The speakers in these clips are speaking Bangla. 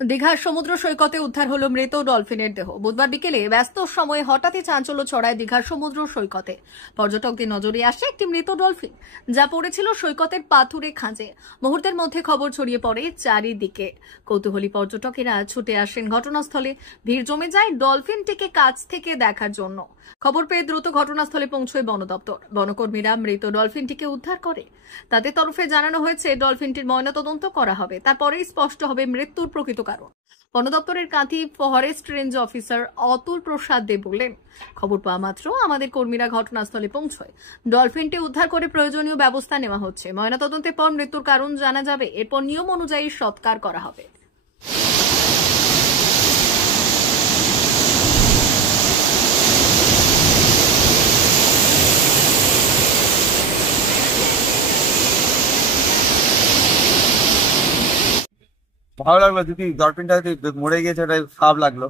দীঘার সমুদ্র সৈকতে উদ্ধার হলো মৃত ডলফিনের দেহ। বুধবার বিকেলে ব্যস্ত সময়ে হঠাৎই চাঞ্চল্য ছড়ায় দীঘার সমুদ্র সৈকতে। পর্যটকদের নজরে আসে একটি মৃত ডলফিন, যা পড়েছিল সৈকতের পাথুরে খাঁজে। মুহূর্তের মধ্যে খবর ছড়িয়ে পড়ে চারিদিকে। কৌতূহলী পর্যটকেরা ছুটে আসেন ঘটনাস্থলে। ভিড় জমে যায় ডলফিনটিকে কাছ থেকে দেখার জন্য। খবর পেয়ে দ্রুত ঘটনাস্থলে পৌঁছয় বন দপ্তর। বনকর্মীরা মৃত ডলফিনটিকে উদ্ধার করে। তাদের তরফে জানানো হয়েছে ডলফিনটির ময়নাতদন্ত করা হবে, তারপরেই স্পষ্ট হবে মৃত্যুর প্রকৃত কারণ। বন দপ্তরের Kanthi forest range officer Atul Prasad De বললেন, খবর পাওয়া মাত্র আমাদের কর্মীরা ঘটনাস্থলে পৌঁছয়। ডলফিনটি উদ্ধার করে প্রয়োজনীয় ব্যবস্থা নেওয়া হচ্ছে। ময়নাতদন্তের পর মৃত্যুর কারণ জানা যাবে। এরপর নিয়ম অনুযায়ী সৎকার করা হবে। ভালো লাগলো, যদি ডলফিনটা মরে গিয়েছে ওটা খারাপ লাগলো।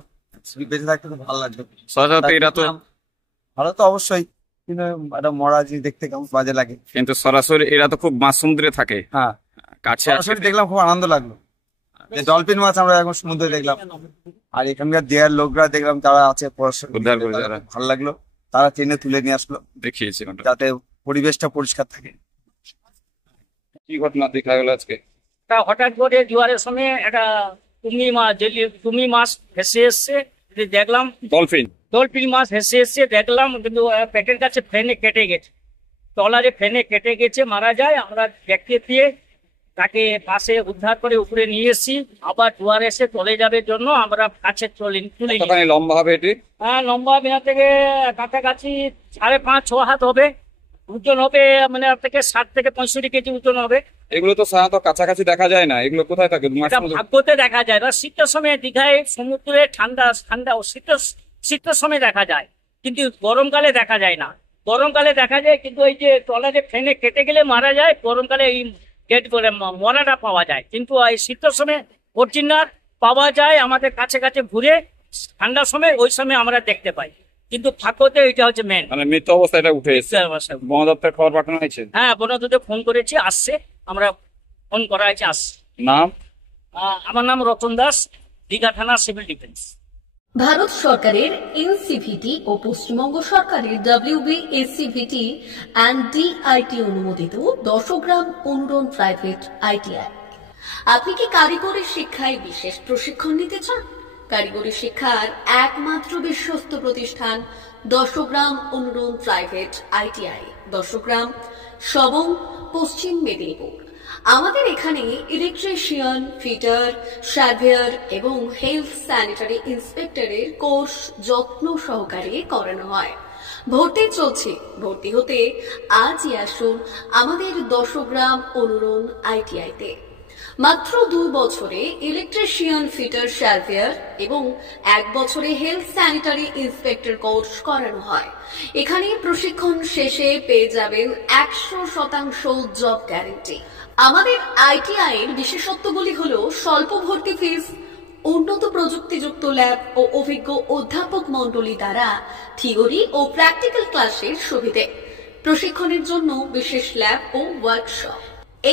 বেঁচে থাকতে তো ভালো লাগলো। এরা তো ভালো তো অবশ্যই, কিন্তু একটা মরা জিনিস দেখতে কেমন বাজে লাগে। কিন্তু সরাসরি এরা তো খুব মাছ সমুদ্রে থাকে। হ্যাঁ, কাছে সরাসরি দেখলাম, খুব আনন্দ লাগলো যে ডলফিন মাছ আমরা এখন সমুদ্রে দেখলাম। আর এখানকার দেয়ার লোকরা দেখলাম তারা আছে উদ্ধার করে, যারা ভালো লাগলো, তারা ট্রেনে তুলে নিয়ে আসলো, দেখিয়েছে যাতে পরিবেশটা পরিষ্কার থাকে। কি ঘটনা দেখা গেল আজকে? হঠাৎ করে জোয়ারের সময় একটা তুমি মাছ ভেসে এসছে, দেখলাম ডলফিন মাছ ভেসে এসছে দেখলাম, কিন্তু পেটের কাছে ফেনে কেটে গেছে, ট্রলারে ফেনে কেটে গেছে, মারা যায়। আমরা দেখতে পেয়ে তাকে পাশে উদ্ধার করে উপরে নিয়ে এসেছি। আবার জোয়ার এসে চলে যাবে জন্য আমরা কাছে তুলে লম্বা হবে এটি? হ্যাঁ, লম্বা হবে থেকে কাছাকাছি 5.5-6 হাত হবে ওজন হবে, মানে থেকে 60 থেকে 65 কেজি ওজন হবে। এগুলো তো সাধারণত কাছাকাছি দেখা যায় না, এগুলো কোথায় থাকে? ভাগ্যতে দেখা যায় না। শীতের সময় দীঘায় সমুদ্রে ঠান্ডা ও শীতের সময় দেখা যায়, কিন্তু গরমকালে দেখা যায় না। গরমকালে দেখা যায়, কিন্তু ওই যে ট্রলারে ফেনে কেটে গেলে মারা যায়, গরমকালে এই ডেড করে মরাটা পাওয়া যায়। কিন্তু এই শীতের সময় অরিজিনাল পাওয়া যায় আমাদের কাছে কাছে ঘুরে। ঠান্ডার সময় ওই সময় আমরা দেখতে পাই, কিন্তু ভাগ্যতে এটা হচ্ছে মেন। মানে মৃত অবস্থায় এটা উঠে এসেছে। বন দপ্তর খবর পাঠানো হয়েছে? হ্যাঁ, বন দপ্তরে ফোন করেছি, আসছে, আমরা ফোন করা হয়েছে, আসছে। নাম? আমার নাম রতন দাস, দীঘা থানা সিভিল ডিফেন্স। ভারত সরকারের এনসিভিটি ও পশ্চিমবঙ্গ সরকারের WBSCVT অ্যান্ড DIT অনুমোদিত 10 গ্রাম অনুরণ প্রাইভেট ITI। আপনি কি কারিগরি শিক্ষায় বিশেষ প্রশিক্ষণ নিতে চান? কারিগরি শিক্ষার একমাত্র বিশ্বস্ত প্রতিষ্ঠান 10 গ্রাম অনুরণ প্রাইভেট ITI, 10 গ্রাম, সবং, পশ্চিম মেদিনীপুর। আমাদের এখানে ইলেকট্রিশিয়ান, ফিটার, সার্ভেয়ার এবং হেলথ স্যানিটারি ইন্সপেক্টরের কোর্স যত্ন সহকারে করানো হয়। ভর্তি চলছে। ভর্তি হতে আজই আসুন আমাদের 10 গ্রাম অনুরণ ITI-তে। মাত্র 2 বছরে ইলেকট্রিশিয়ান, ফিটার, সার্ভেয়ার এবং 1 বছরে হেলথ স্যানিটারি ইন্সপেক্টর কোর্স করানো হয়। এখানে প্রশিক্ষণ শেষে পেয়ে যাবেন 100% জব গ্যারান্টি। আমাদের ITI এর বিশেষত্বগুলি হলো স্বল্প ভর্তি ফিস, উন্নত প্রযুক্তিযুক্ত ল্যাব ও অভিজ্ঞ অধ্যাপক মণ্ডলী দ্বারা থিওরি ও প্র্যাকটিক্যাল ক্লাসের সুবিধে, প্রশিক্ষণের জন্য বিশেষ ল্যাব ও ওয়ার্কশপ,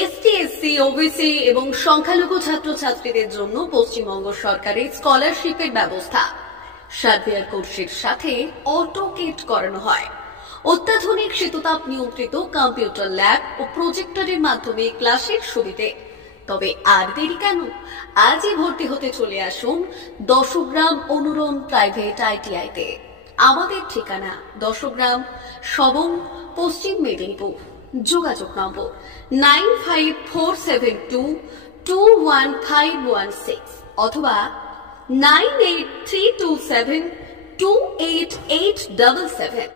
ST, SC, OBC এবং সংখ্যালঘু ছাত্রছাত্রীদের জন্য পশ্চিমবঙ্গ সরকারের স্কলারশিপের ব্যবস্থা। সার্ভেয়ার কোর্সের সাথে অটোকেট করানো হয়। অত্যাধুনিক শীততাপ নিয়ন্ত্রিত কম্পিউটার ল্যাব ও প্রজেক্টরের মাধ্যমে ক্লাসের সুবিধে। তবে আর দেরি কেন? আজই ভর্তি হতে চলে আসুন 10 গ্রাম অনুরণ প্রাইভেট ITI-তে। আমাদের ঠিকানা 10 গ্রাম, সবং, পশ্চিম মেদিনীপুর। যোগাযোগ নম্বর 9547221516 অথবা 9832728877।